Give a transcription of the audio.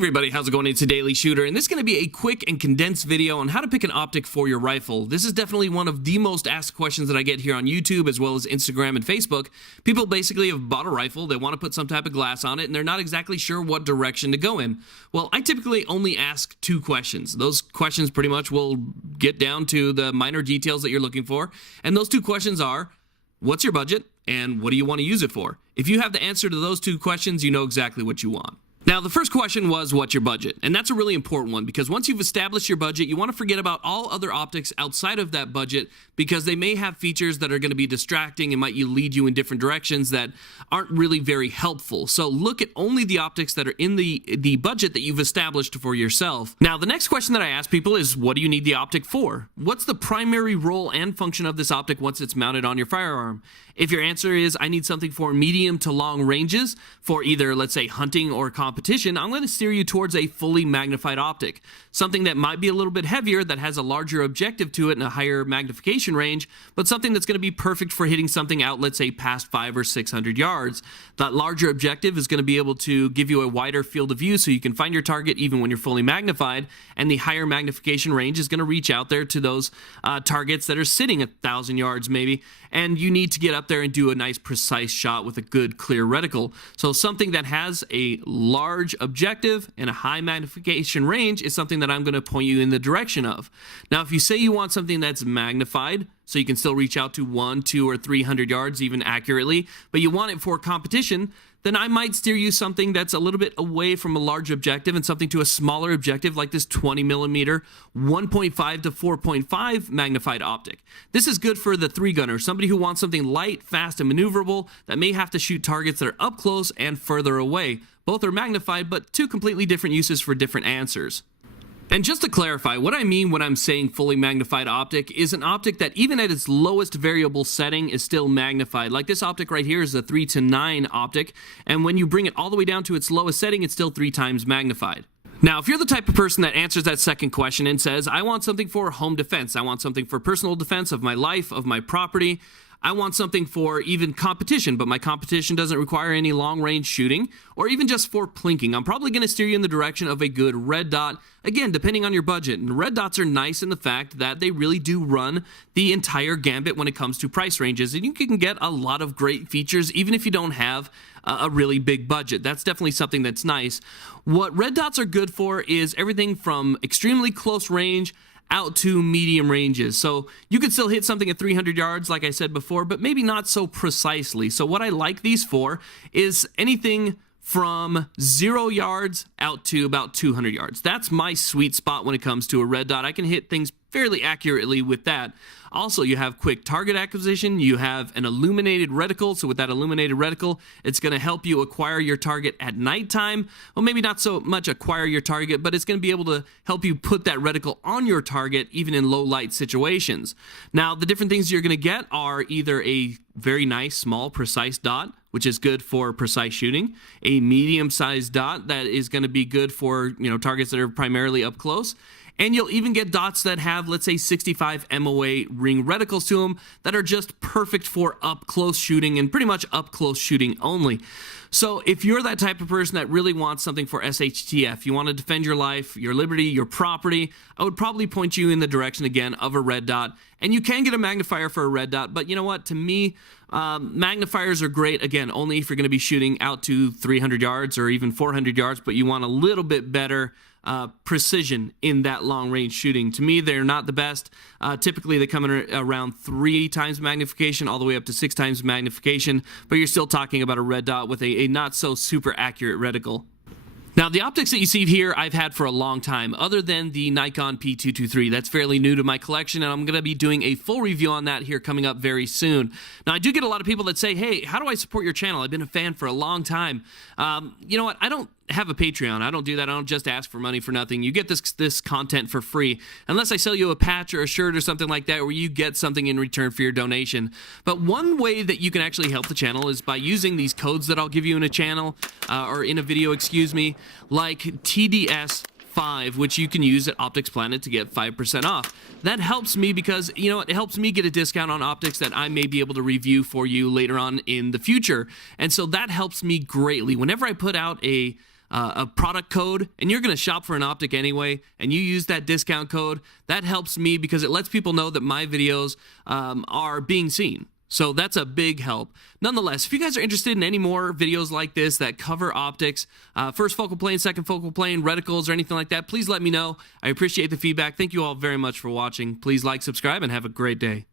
Everybody, how's it going? It's a Daily Shooter, and this is going to be a quick and condensed video on how to pick an optic for your rifle. This is definitely one of the most asked questions that I get here on YouTube as well as Instagram and Facebook. People basically have bought a rifle, they want to put some type of glass on it, and they're not exactly sure what direction to go in. Well, I typically only ask two questions. Those questions pretty much will get down to the minor details that you're looking for, and those two questions are, what's your budget, and what do you want to use it for? If you have the answer to those two questions, you know exactly what you want. Now, the first question was, what's your budget? And that's a really important one because once you've established your budget, you want to forget about all other optics outside of that budget because they may have features that are going to be distracting and might lead you in different directions that aren't really very helpful. So look at only the optics that are in the budget that you've established for yourself. Now, the next question that I ask people is, what do you need the optic for? What's the primary role and function of this optic once it's mounted on your firearm? If your answer is, I need something for medium to long ranges for either, let's say, hunting or competition, I'm going to steer you towards a fully magnified optic. Something that might be a little bit heavier, that has a larger objective to it and a higher magnification range, but something that's going to be perfect for hitting something out, let's say, past 500 or 600 yards. That larger objective is going to be able to give you a wider field of view so you can find your target even when you're fully magnified, and the higher magnification range is going to reach out there to those targets that are sitting 1,000 yards maybe, and you need to get up there and do a nice precise shot with a good clear reticle. So something that has a large objective and a high magnification range is something that I'm going to point you in the direction of. Now, if you say you want something that's magnified, so you can still reach out to 100, 200, or 300 yards even accurately, but you want it for competition, then I might steer you something that's a little bit away from a large objective and something to a smaller objective like this 20mm 1.5 to 4.5 magnified optic. This is good for the 3-gunner, somebody who wants something light, fast, and maneuverable that may have to shoot targets that are up close and further away. Both are magnified, but two completely different uses for different answers. And just to clarify, what I mean when I'm saying fully magnified optic is an optic that even at its lowest variable setting is still magnified. Like this optic right here is a 3 to 9 optic, and when you bring it all the way down to its lowest setting, it's still 3 times magnified. Now, if you're the type of person that answers that second question and says, I want something for home defense, I want something for personal defense of my life, of my property, I want something for even competition, but my competition doesn't require any long-range shooting, or even just for plinking, I'm probably going to steer you in the direction of a good red dot, again, depending on your budget. And red dots are nice in the fact that they really do run the entire gambit when it comes to price ranges, and you can get a lot of great features even if you don't have a really big budget. That's definitely something that's nice. What red dots are good for is everything from extremely close range out to medium ranges. So you could still hit something at 300 yards, like I said before, but maybe not so precisely. So what I like these for is anything from 0 yards out to about 200 yards. That's my sweet spot when it comes to a red dot. I can hit things fairly accurately with that. Also, you have quick target acquisition, you have an illuminated reticle, so with that illuminated reticle, it's going to help you acquire your target at nighttime. Well, maybe not so much acquire your target, but it's going to be able to help you put that reticle on your target even in low light situations. Now, the different things you're going to get are either a very nice, small, precise dot, which is good for precise shooting, a medium-sized dot that is going to be good for, targets that are primarily up close, and you'll even get dots that have, let's say, 65 MOA ring reticles to them that are just perfect for up-close shooting and pretty much up-close shooting only. So if you're that type of person that really wants something for SHTF, you want to defend your life, your liberty, your property, I would probably point you in the direction, again, of a red dot. And you can get a magnifier for a red dot, but you know what? To me, magnifiers are great, again, only if you're going to be shooting out to 300 yards or even 400 yards, but you want a little bit better precision in that long range shooting. To me, they're not the best. Typically, they come in around 3 times magnification all the way up to 6 times magnification, but you're still talking about a red dot with a not so super accurate reticle. Now, the optics that you see here I've had for a long time, other than the Nikon P223. That's fairly new to my collection, and I'm going to be doing a full review on that here coming up very soon. Now, I do get a lot of people that say, hey, how do I support your channel? I've been a fan for a long time. You know what? I don't have a Patreon. I don't do that. I don't just ask for money for nothing. You get this content for free, unless I sell you a patch or a shirt or something like that where you get something in return for your donation. But one way that you can actually help the channel is by using these codes that I'll give you in a channel, or in a video, excuse me, like TDS5, which you can use at Optics Planet to get 5% off. That helps me because, it helps me get a discount on optics that I may be able to review for you later on in the future. And so that helps me greatly. Whenever I put out a a product code and you're going to shop for an optic anyway, and you use that discount code, that helps me because it lets people know that my videos are being seen. So that's a big help. Nonetheless, if you guys are interested in any more videos like this that cover optics, first focal plane, second focal plane, reticles, or anything like that, please let me know. I appreciate the feedback. Thank you all very much for watching. Please like, subscribe, and have a great day.